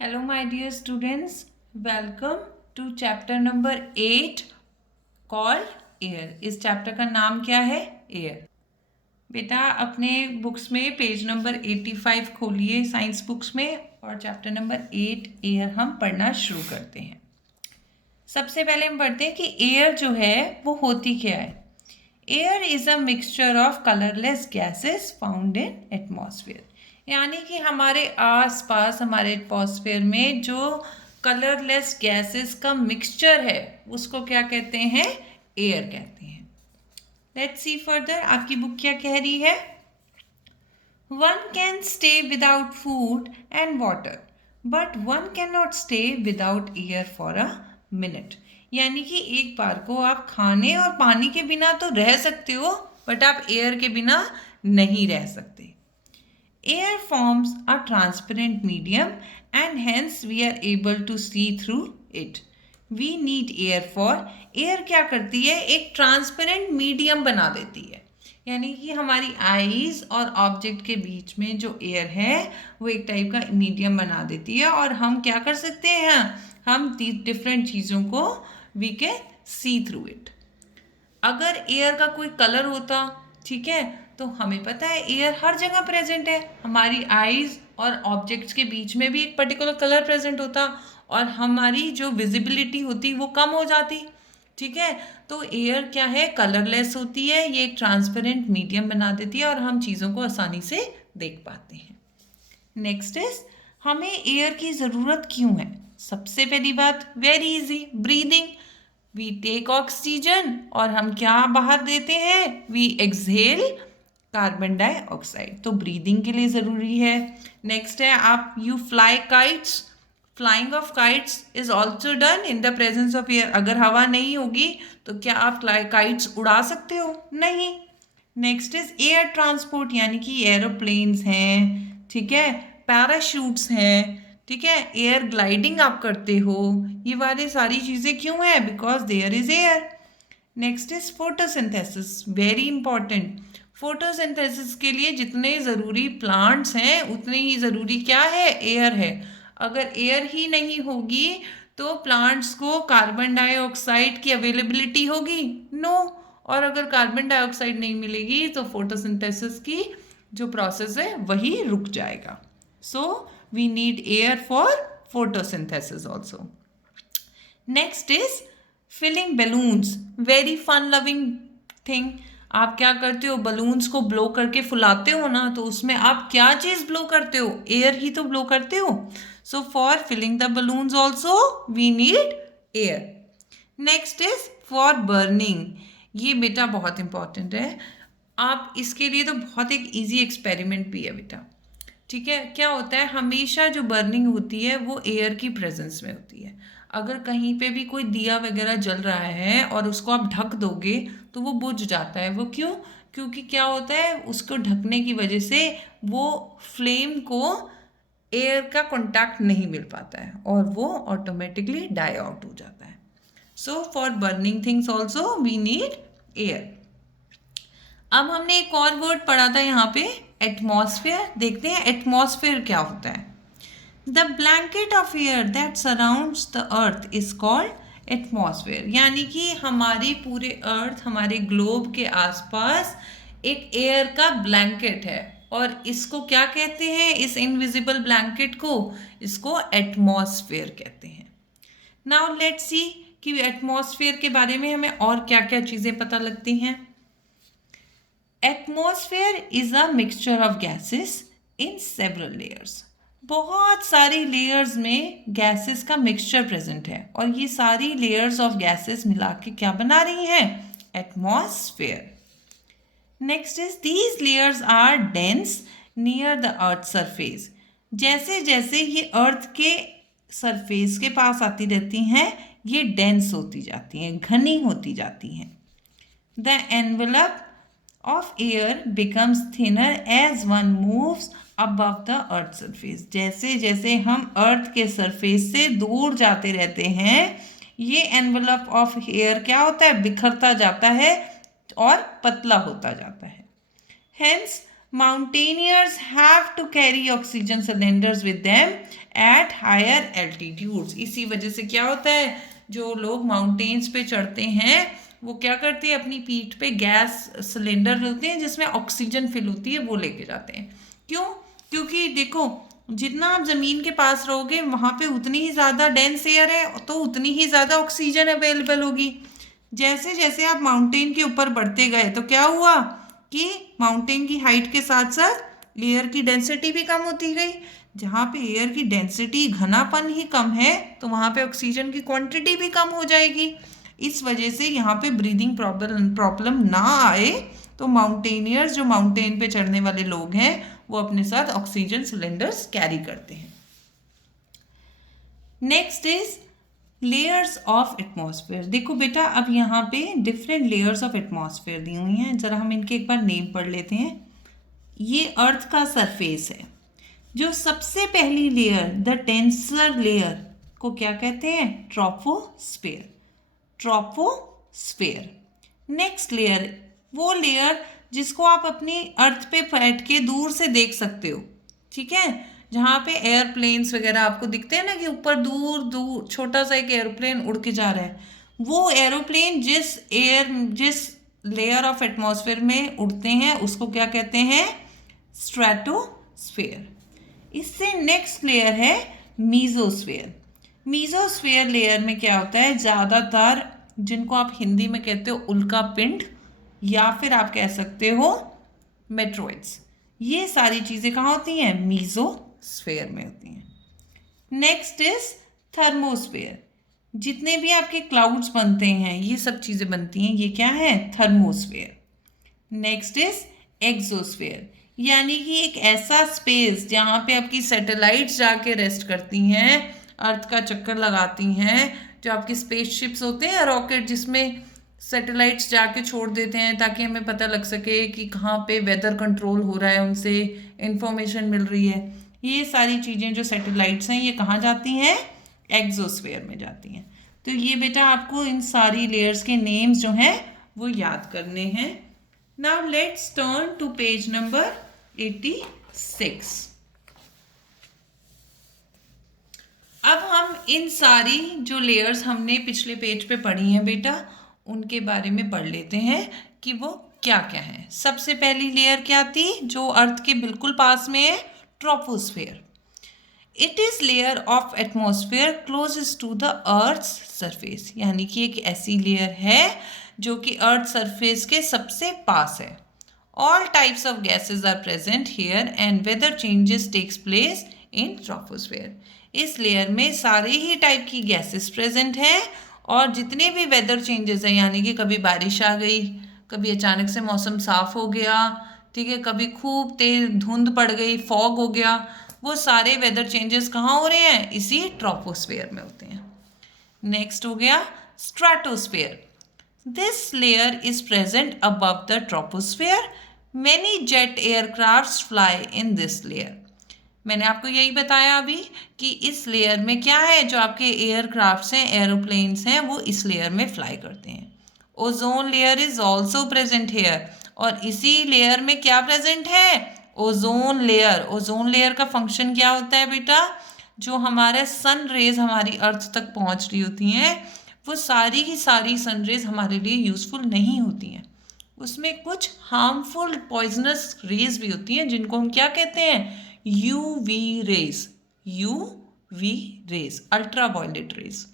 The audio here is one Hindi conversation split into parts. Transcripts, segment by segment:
Hello, my dear students. Welcome to chapter number 8 called Air. इस चैप्टर का नाम क्या है? Air. बेटा अपने बुक्स में पेज नंबर 85 खोलिए साइंस बुक्स में और चैप्टर नंबर 8 एयर हम पढ़ना शुरू करते हैं। सबसे पहले हम पढ़ते हैं कि एयर जो है वो होती क्या है। Air is a mixture of colourless gases found in atmosphere, यानी कि हमारे आसपास हमारे एटमॉस्फेयर में जो कलरलेस गैसेस का मिक्सचर है उसको क्या कहते हैं? एयर कहते हैं। लेट्स सी फर्दर, आपकी बुक क्या कह रही है? One can stay without food and water but one can not stay without air for a minute, यानी कि एक बार को आप खाने और पानी के बिना तो रह सकते हो बट आप एयर के बिना नहीं रह सकते। Air forms a transparent medium and hence we are able to see through it. We need air for air क्या करती है? एक ट्रांसपेरेंट मीडियम बना देती है, यानी कि हमारी आईज और ऑब्जेक्ट के बीच में जो एयर है वो एक टाइप का मीडियम बना देती है और हम क्या कर सकते हैं? हम डिफरेंट चीज़ों को we can see through it. अगर एयर का कोई कलर होता, ठीक है, तो हमें पता है एयर हर जगह प्रेजेंट है, हमारी आईज और ऑब्जेक्ट्स के बीच में भी एक पर्टिकुलर कलर प्रेजेंट होता और हमारी जो विजिबिलिटी होती वो कम हो जाती। ठीक है, तो एयर क्या है? कलरलेस होती है, ये एक ट्रांसपेरेंट मीडियम बना देती है और हम चीज़ों को आसानी से देख पाते हैं। नेक्स्ट इज, हमें एयर की ज़रूरत क्यों है? सबसे पहली बात, very easy, breathing. We take oxygen और हम क्या बाहर देते हैं? वी एक्सहेल कार्बन डाइऑक्साइड, तो ब्रीदिंग के लिए ज़रूरी है। नेक्स्ट है, आप you fly kites, flying of kites is also done in the presence of air. अगर हवा नहीं होगी तो क्या आप काइट्स उड़ा सकते हो? नहीं। नेक्स्ट इज एयर ट्रांसपोर्ट, यानी कि एरोप्लेन्स हैं, ठीक है, पैराशूट्स हैं, ठीक है, एयर ग्लाइडिंग आप करते हो, ये वाली सारी चीज़ें क्यों है? Because there is air. Next is photosynthesis, very important. Photosynthesis के लिए जितने ज़रूरी प्लांट्स हैं उतने ही ज़रूरी क्या है? एयर है। अगर एयर ही नहीं होगी तो प्लांट्स को कार्बन डाइऑक्साइड की अवेलेबिलिटी होगी? नो। और अगर कार्बन डाइऑक्साइड नहीं मिलेगी तो फोटोसिंथेसिस की जो प्रोसेस है वही रुक जाएगा। So we need air for photosynthesis also. Next is filling balloons, very fun loving thing. आप क्या करते हो? बलून्स को ब्लो करके फुलाते हो ना, तो उसमें आप क्या चीज़ ब्लो करते हो? एयर ही तो ब्लो करते हो। So for filling the balloons also we need air. Next is for burning, ये बेटा बहुत इंपॉर्टेंट है। आप इसके लिए तो बहुत एक ईजी एक्सपेरिमेंट भी है बेटा। ठीक है, क्या होता है, हमेशा जो बर्निंग होती है वो एयर की प्रेजेंस में होती है। अगर कहीं पे भी कोई दिया वगैरह जल रहा है और उसको आप ढक दोगे तो वो बुझ जाता है। वो क्यों? क्योंकि क्या होता है, उसको ढकने की वजह से वो फ्लेम को एयर का कांटेक्ट नहीं मिल पाता है और वो ऑटोमेटिकली डाई आउट हो जाता है। So for burning things also we need air. अब हमने एक और वर्ड पढ़ा था यहाँ पे, एटमॉस्फेयर। देखते हैं एटमॉस्फेयर क्या होता है। The blanket of air that surrounds the earth is called atmosphere, यानी कि हमारी पूरे अर्थ, हमारे ग्लोब के आसपास एक एयर का ब्लैंकेट है और इसको क्या कहते हैं? इस इनविजिबल ब्लैंकेट को, इसको एटमॉस्फेयर कहते हैं। नाउ लेट्स सी कि एटमॉस्फेयर के बारे में हमें और क्या क्या चीज़ें पता लगती हैं। Atmosphere is a mixture of gases in several layers, बहुत सारी लेयर्स में गैसेस का मिक्सचर प्रेजेंट है और ये सारी लेयर्स ऑफ गैसेस मिला के क्या बना रही हैं? Atmosphere. Next is these layers are dense near the earth surface, जैसे जैसे ये अर्थ के सरफेस के पास आती रहती हैं ये डेंस होती जाती हैं, घनी होती जाती हैं। The envelope of air becomes thinner as one moves above the earth surface, जैसे जैसे हम अर्थ के सरफेस से दूर जाते रहते हैं ये एनवेलप ऑफ एयर क्या होता है? बिखरता जाता है और पतला होता जाता है। Hence Mountaineers have to carry oxygen cylinders with them at higher altitudes. इसी वजह से क्या होता है, जो लोग माउंटेन्स पे चढ़ते हैं वो क्या करते हैं, अपनी पीठ पे गैस सिलेंडर होते हैं जिसमें ऑक्सीजन फिल होती है, वो लेके जाते हैं. क्यों? क्योंकि देखो, जितना आप ज़मीन के पास रहोगे वहाँ पे उतनी ही ज़्यादा डेंस एयर है, तो उतनी ही ज़्यादा ऑक्सीजन अवेलेबल होगी. जैसे जैसे आप माउंटेन के ऊपर बढ़ते गए तो क्या हुआ कि माउंटेन की हाइट के साथ साथ एयर की डेंसिटी भी कम होती गई. जहाँ पे एयर की डेंसिटी, घनापन ही कम है, तो वहाँ पे ऑक्सीजन की क्वांटिटी भी कम हो जाएगी. इस वजह से यहाँ पे ब्रीदिंग प्रॉब्लम ना आए, तो माउंटेनियर्स, जो माउंटेन पे चढ़ने वाले लोग हैं, वो अपने साथ ऑक्सीजन सिलेंडर्स कैरी करते हैं. Next is layers of atmosphere. देखो बेटा, अब यहाँ पे डिफरेंट लेयर्स ऑफ एटमॉस्फेयर दी हुई हैं. ज़रा हम इनके एक बार नेम पढ़ लेते हैं. ये अर्थ का सरफेस है. जो सबसे पहली लेयर, द डेंसर लेयर, को क्या कहते हैं? ट्रोपोस्फेयर. ट्रोपोस्फेयर. नेक्स्ट लेयर, वो लेयर जिसको आप अपनी अर्थ पे बैठ के दूर से देख सकते हो, ठीक है, जहाँ पे एयरप्लेन्स वगैरह आपको दिखते हैं ना, कि ऊपर दूर दूर छोटा सा एक एरोप्लेन उड़ के जा रहा है. वो एरोप्लेन जिस लेयर ऑफ एटमॉस्फेयर में उड़ते हैं उसको क्या कहते हैं? स्ट्रेटोस्फेयर. इससे नेक्स्ट लेयर है मीजोस्फेयर. मीजोस्फेयर लेयर में क्या होता है, ज़्यादातर जिनको आप हिंदी में कहते हो उल्का पिंड, या फिर आप कह सकते हो मेट्रोइड्स, ये सारी चीज़ें कहाँ होती हैं? मीजोस्फेयर में होती हैं. Next is thermosphere. जितने भी आपके क्लाउड्स बनते हैं, ये सब चीज़ें बनती हैं, ये क्या है? थर्मोस्फेयर. नेक्स्ट इज एक्सोस्फेयर, यानी कि एक ऐसा स्पेस जहाँ पे आपकी सैटेलाइट्स जाके रेस्ट करती हैं, अर्थ का चक्कर लगाती हैं. जो आपकी स्पेसशिप्स होते हैं, रॉकेट, जिसमें सैटेलाइट्स जाके छोड़ देते हैं ताकि हमें पता लग सके कि कहाँ पे वेदर कंट्रोल हो रहा है, उनसे इंफॉर्मेशन मिल रही है. ये सारी चीज़ें जो सैटेलाइट्स हैं, ये कहाँ जाती हैं? एक्सोस्फेयर में जाती हैं. तो ये बेटा आपको इन सारी लेयर्स के नेम्स जो हैं वो याद करने हैं. Now let's turn to page number 86. अब हम इन सारी जो लेयर्स हमने पिछले पेज पे पढ़ी हैं बेटा, उनके बारे में पढ़ लेते हैं कि वो क्या क्या है. सबसे पहली लेयर क्या थी, जो अर्थ के बिल्कुल पास में है? Troposphere. It is layer of atmosphere closest to the earth surface, यानी कि एक ऐसी लेयर है जो कि अर्थ सरफेस के सबसे पास है. All types of gases are present here and weather changes takes place in troposphere. इस लेयर में सारे ही टाइप की गैसेस प्रेजेंट हैं, और जितने भी वेदर चेंजेस हैं, यानी कि कभी बारिश आ गई, कभी अचानक से मौसम साफ हो गया, ठीक है, कभी खूब तेज धुंध पड़ गई, फॉग हो गया, वो सारे वेदर चेंजेस कहाँ हो रहे हैं? इसी ट्रोपोस्फेयर में होते हैं. नेक्स्ट हो गया stratosphere. This layer is present above the troposphere. Many jet aircraft fly in this layer. मैंने आपको यही बताया अभी कि इस लेयर में क्या है, जो आपके एयरक्राफ्ट्स हैं, एरोप्लेन्स हैं, वो इस लेयर में फ्लाई करते हैं. Ozone layer is also present here. और इसी लेयर में क्या प्रेजेंट है? Ozone layer. ओजोन लेयर का फंक्शन क्या होता है बेटा? जो हमारे सन रेज हमारी अर्थ तक पहुंच रही होती हैं, वो सारी की सारी सन रेज हमारे लिए यूज़फुल नहीं होती हैं. उसमें कुछ हार्मफुल पॉइजनस रेज भी होती हैं, जिनको हम क्या कहते हैं? UV rays. UV rays, ultraviolet rays.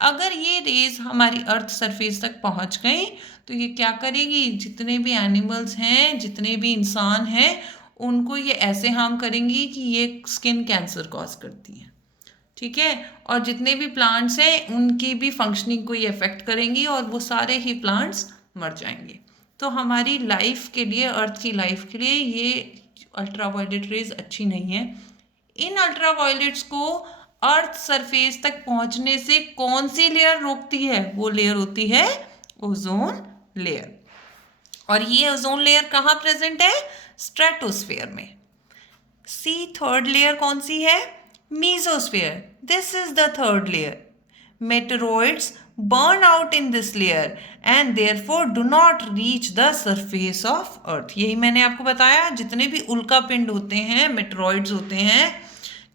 अगर ये रेज हमारी अर्थ सरफेस तक पहुंच गई तो ये क्या करेगी? जितने भी एनिमल्स हैं, जितने भी इंसान हैं, उनको ये ऐसे हार्म करेंगी कि ये स्किन कैंसर कॉज करती हैं, ठीक है. और जितने भी प्लांट्स हैं उनकी भी फंक्शनिंग को ये अफेक्ट करेंगी, और वो सारे ही प्लांट्स मर जाएंगे. तो हमारी लाइफ के लिए, अर्थ की लाइफ के लिए, ये अल्ट्रावायलेट रेज अच्छी नहीं है. इन अल्ट्रावायलेट्स को अर्थ सरफेस तक पहुंचने से कौन सी लेयर रोकती है? वो लेयर होती है ओजोन लेयर. और ये ओजोन लेयर कहाँ प्रेजेंट है? स्ट्रेटोस्फेयर में. सी थर्ड लेयर कौन सी है? Mesosphere. This is the third layer. Meteoroids burn out in this layer and therefore do not reach the surface of earth. यही मैंने आपको बताया, जितने भी उल्का पिंड होते हैं, मेट्रॉइड्स होते हैं,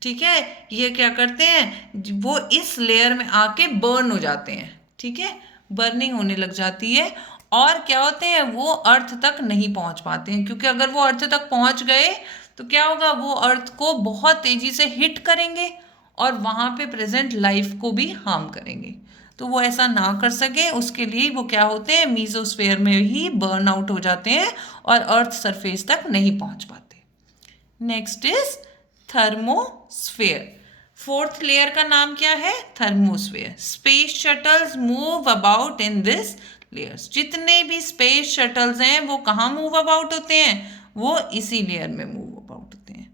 ठीक है, ये क्या करते हैं, वो इस लेयर में आके बर्न हो जाते हैं, ठीक है, बर्निंग होने लग जाती है और क्या होते हैं, वो अर्थ तक नहीं पहुंच पाते हैं, क्योंकि अगर वो अर्थ तक पहुंच गए तो क्या होगा, वो अर्थ को बहुत तेजी से हिट करेंगे और वहाँ पे प्रेजेंट लाइफ को भी हार्म करेंगे। तो वो ऐसा ना कर सके उसके लिए वो क्या होते हैं, मीजोस्फेयर में ही बर्न आउट हो जाते हैं और अर्थ सरफेस तक नहीं पहुंच पाते। Next is thermosphere. Fourth layer का नाम क्या है, thermosphere. Space shuttles move about in this layers. जितने भी स्पेस शटल्स हैं वो कहाँ मूव अबाउट होते हैं, वो इसी लेयर में मूव अबाउट होते हैं।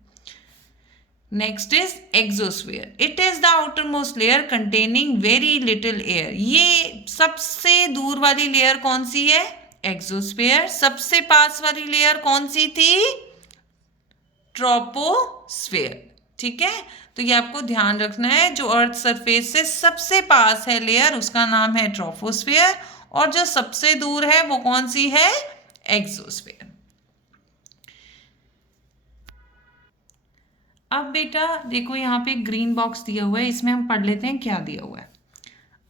Next is exosphere. It is the outermost layer containing very little air. ये सबसे दूर वाली लेयर कौन सी है, एक्सोस्फेयर। सबसे पास वाली लेयर कौन सी थी, ट्रोपोस्फेयर, ठीक है। तो ये आपको ध्यान रखना है, जो अर्थ सरफेस से सबसे पास है लेयर उसका नाम है ट्रोपोस्फेयर और जो सबसे दूर है वो कौन सी है, एक्सोस्फेयर। अब बेटा देखो यहाँ पे ग्रीन बॉक्स दिया हुआ है, इसमें हम पढ़ लेते हैं क्या दिया हुआ है।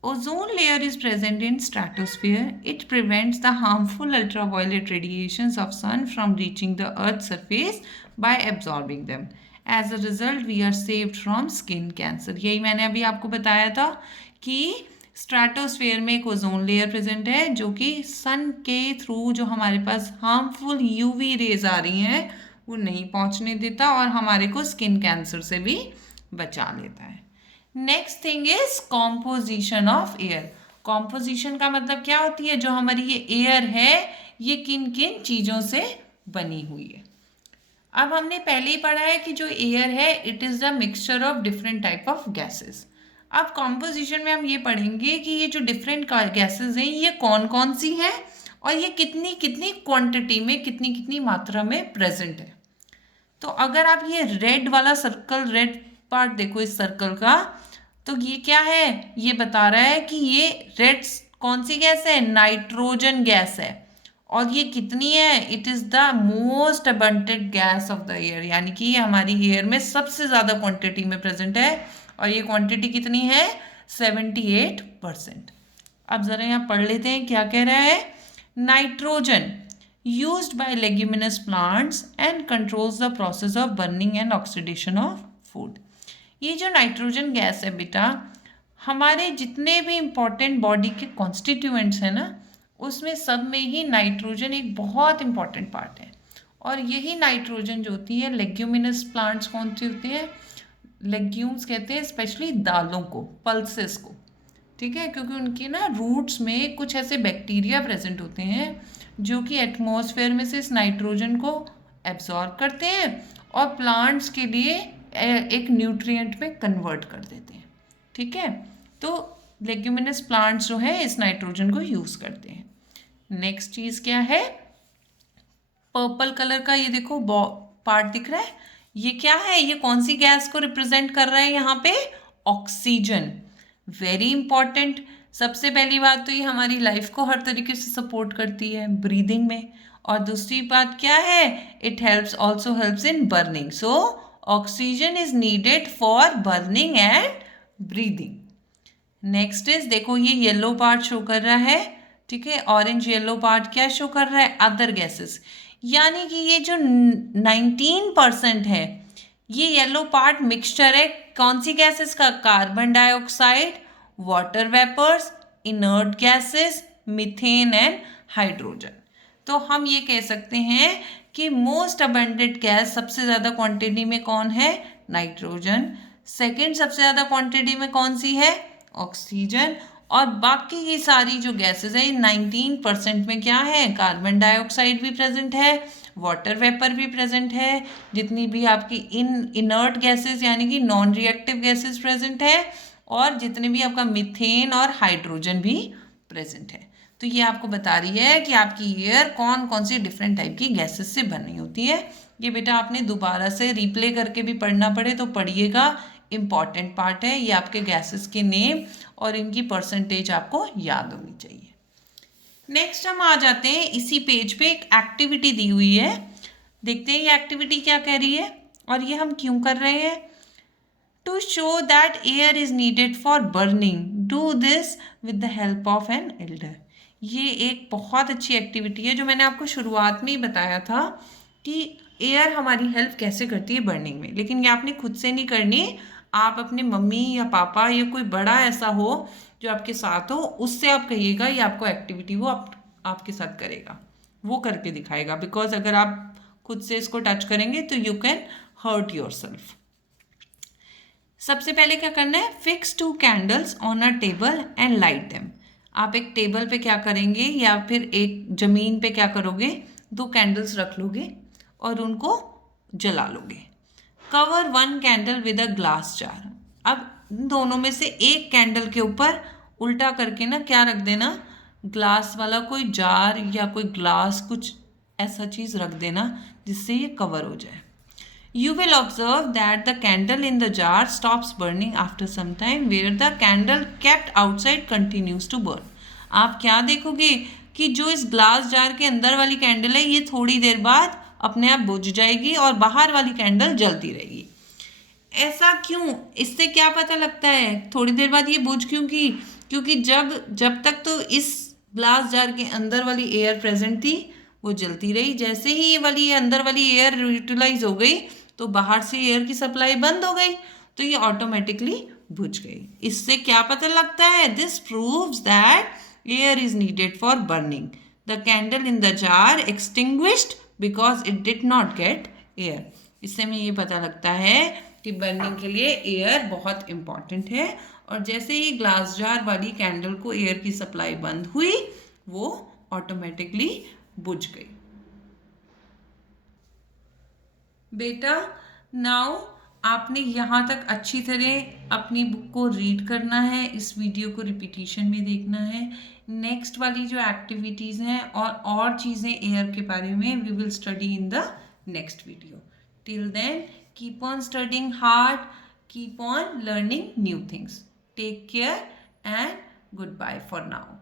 Ozone layer is present in stratosphere. It prevents the harmful ultraviolet radiations of sun from reaching the earth surface by absorbing them. As a result we are saved from skin cancer. यही मैंने अभी आपको बताया था कि स्ट्रेटोस्फेयर में एक ओजोन लेयर प्रेजेंट है जो कि सन के थ्रू जो हमारे पास हार्मफुल यूवी रेज आ रही हैं वो नहीं पहुंचने देता और हमारे को स्किन कैंसर से भी बचा लेता है. Next thing is composition of air. Composition का मतलब क्या होती है, जो हमारी ये एयर है ये किन किन चीज़ों से बनी हुई है. अब हमने पहले ही पढ़ा है कि जो एयर है it is the mixture of different type of gases. अब कॉम्पोजिशन में हम ये पढ़ेंगे कि ये जो डिफरेंट गैसेस हैं ये कौन कौन सी हैं और ये कितनी कितनी क्वांटिटी में, कितनी कितनी मात्रा में प्रेजेंट है. तो अगर आप ये रेड वाला सर्कल, रेड पार्ट देखो इस सर्कल का, तो ये क्या है, ये बता रहा है कि ये रेड कौन सी गैस है, नाइट्रोजन गैस है. और ये कितनी है, it is the most abundant gas off the air, यानी कि ये हमारी एयर में सबसे ज़्यादा क्वांटिटी में प्रेजेंट है और ये क्वांटिटी कितनी है, 78%. अब ज़रा यहाँ पढ़ लेते हैं क्या कह रहा है. Nitrogen used by leguminous plants and controls the process of burning and oxidation of food. ये जो नाइट्रोजन गैस है बेटा, हमारे जितने भी इम्पॉर्टेंट बॉडी के कॉन्स्टिट्यूएंट्स हैं ना, उसमें सब में ही नाइट्रोजन एक बहुत इम्पॉर्टेंट पार्ट है. और यही नाइट्रोजन जो होती है, लेग्यूमिनस प्लांट्स कौन से होते हैं, लेग्यूम्स कहते हैं स्पेशली दालों को, पल्सेस को, ठीक है, क्योंकि उनके ना रूट्स में कुछ ऐसे बैक्टीरिया प्रेजेंट होते हैं जो कि एटमॉस्फेयर में से इस नाइट्रोजन को एब्जॉर्ब करते हैं और प्लांट्स के लिए एक न्यूट्रिएंट में कन्वर्ट कर देते हैं, ठीक है. तो लेग्यूमिनस प्लांट्स जो है इस नाइट्रोजन को यूज़ करते हैं. नेक्स्ट चीज़ क्या है, पर्पल कलर का ये देखो पार्ट दिख रहा है, ये क्या है, ये कौन सी गैस को रिप्रेजेंट कर रहा है यहाँ पे, ऑक्सीजन. Very important. सबसे पहली बात तो ये हमारी लाइफ को हर तरीके से सपोर्ट करती है ब्रीदिंग में, और दूसरी बात क्या है, it helps also helps in burning. So oxygen is needed for burning and breathing. Next is देखो ये येलो पार्ट शो कर रहा है, ठीक है, ऑरेंज येलो पार्ट क्या शो कर रहा है, अदर गैसेस. यानी कि ये जो 19% है ये येलो पार्ट मिक्सचर है कौन सी गैसेस का, carbon dioxide, water vapours, inert gases, methane and hydrogen. तो हम ये कह सकते हैं कि मोस्ट अबंडेंट गैस सबसे ज़्यादा क्वांटिटी में कौन है, नाइट्रोजन. सेकंड सबसे ज़्यादा क्वांटिटी में कौन सी है, ऑक्सीजन. और बाकी ये सारी जो गैसेस है 19% में क्या है, कार्बन डाइऑक्साइड भी प्रेजेंट है, वाटर वेपर भी प्रेजेंट है, जितनी भी आपकी इनर्ट गैसेस यानी कि नॉन रिएक्टिव गैसेस प्रेजेंट है, और जितने भी आपका मीथेन और हाइड्रोजन भी प्रेजेंट है. तो ये आपको बता रही है कि आपकी एयर कौन कौन सी डिफरेंट टाइप की गैसेस से बनी होती है. ये बेटा आपने दोबारा से रिप्ले करके भी पढ़ना पड़े तो पढ़िएगा, इम्पॉर्टेंट पार्ट है। ये आपके गैसेस के नेम और इनकी परसेंटेज आपको याद होनी चाहिए। नेक्स्ट हम आ जाते हैं इसी पेज पे, एक एक्टिविटी दी हुई है। देखते हैं ये एक्टिविटी क्या कह रही है और ये हम क्यों कर रहे हैं। To show that air is needed for burning, do this with the help of an elder. ये एक बहुत अच्छी एक्टिविटी है जो मैंने आपको शुरुआत में ही बताया था कि एयर हमारी हेल्प कैसे करती है बर्निंग में, लेकिन ये आपने खुद से नहीं करनी। आप अपने मम्मी या पापा या कोई बड़ा ऐसा हो जो आपके साथ हो, उससे आप कहिएगा ये आपको एक्टिविटी वो आपके साथ करेगा, वो करके दिखाएगा। बिकॉज अगर आप खुद से इसको टच करेंगे तो you can hurt yourself. सबसे पहले क्या करना है, fix 2 candles on a table and light them. आप एक टेबल पे क्या करेंगे या फिर एक ज़मीन पे क्या करोगे, 2 कैंडल्स रख लोगे और उनको जला लोगे। Cover 1 candle with a glass jar. अब दोनों में से एक कैंडल के ऊपर उल्टा करके ना क्या रख देना, ग्लास वाला कोई जार या कोई ग्लास कुछ ऐसा चीज़ रख देना जिससे ये कवर हो जाए। You will observe that the candle in the jar stops burning after some time, where the candle kept outside continues to burn. आप क्या देखोगे कि जो इस ग्लास जार के अंदर वाली कैंडल है ये थोड़ी देर बाद अपने आप बुझ जाएगी और बाहर वाली कैंडल जलती रहेगी। ऐसा क्यों, इससे क्या पता लगता है थोड़ी देर बाद ये बुझ क्यों की, क्योंकि जब तक तो इस ग्लास जार के अंदर वाली एयर प्रेजेंट थी वो जलती रही। जैसे ही ये वाली अंदर वाली एयर यूटिलाइज हो गई तो बाहर से एयर की सप्लाई बंद हो गई तो ये ऑटोमेटिकली बुझ गई। इससे क्या पता लगता है, this proves that air is needed for burning. The candle in the jar extinguished because it did not gate air. इससे हमें ये पता लगता है कि बर्निंग के लिए एयर बहुत इंपॉर्टेंट है। और जैसे ही ग्लास जार वाली कैंडल को एयर की सप्लाई बंद हुई वो ऑटोमेटिकली बुझ गई। बेटा नाउ आपने यहाँ तक अच्छी तरह अपनी बुक को रीड करना है, इस वीडियो को रिपीटिशन में देखना है। नेक्स्ट वाली जो एक्टिविटीज़ हैं और चीज़ें एयर के बारे में we will study in the next video. Till then keep on studying hard, keep on learning new things. Take care and goodbye for now.